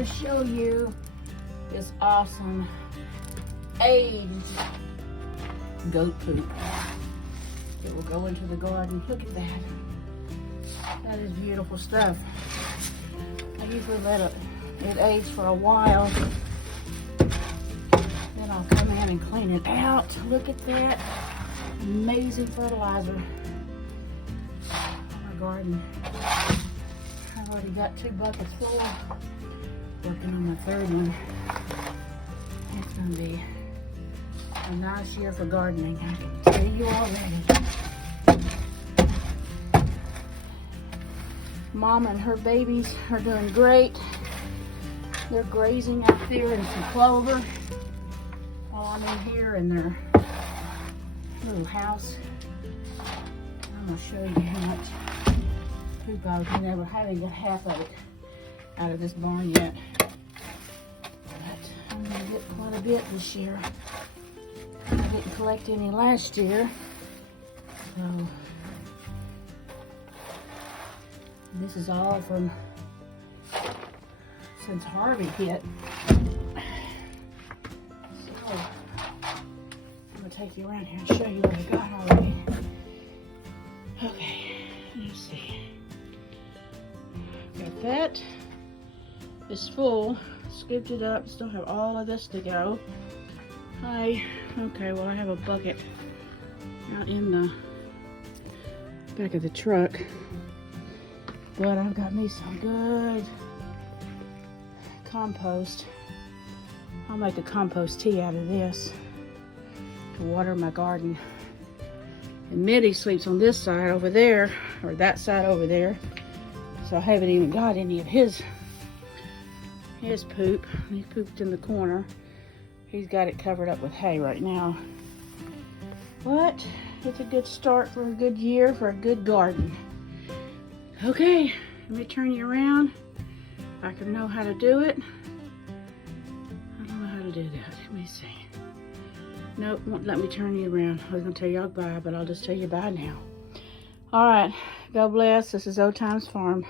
To show you this awesome aged goat poop. It will go into the garden. Look at that. That is beautiful stuff. I usually let it age for a while. Then I'll come in and clean it out. Look at that. Amazing fertilizer. My garden. I've already got 2 buckets full. Working on my 3rd one. It's going to be a nice year for gardening, I can tell you already. Mom and her babies are doing great. They're grazing out there in some clover while I'm in here in their little house. I'm going to show you how much poop I've been able to. I haven't got half of it out of this barn yet. But I'm going to get quite a bit this year. I didn't collect any last year. So this is all from since Harvey hit. So I'm going to take you around here and show you what I got already. Okay, let's see. Got that. It's full. Scooped it up. Still have all of this to go. Okay, well I have a bucket out in the back of the truck. But I've got me some good compost. I'll make a compost tea out of this to water my garden. And Mitty sleeps on this side over there, or that side over there. So I haven't even got any of his poop. He pooped in the corner. He's got it covered up with hay right now. But it's a good start for a good year for a good garden. Okay, let me turn you around. I can know how to do it. I don't know how to do that. Let me see. Nope, won't let me turn you around. I was gonna tell y'all bye, but I'll just tell you bye now. All right, God bless. This is Old Times Farm.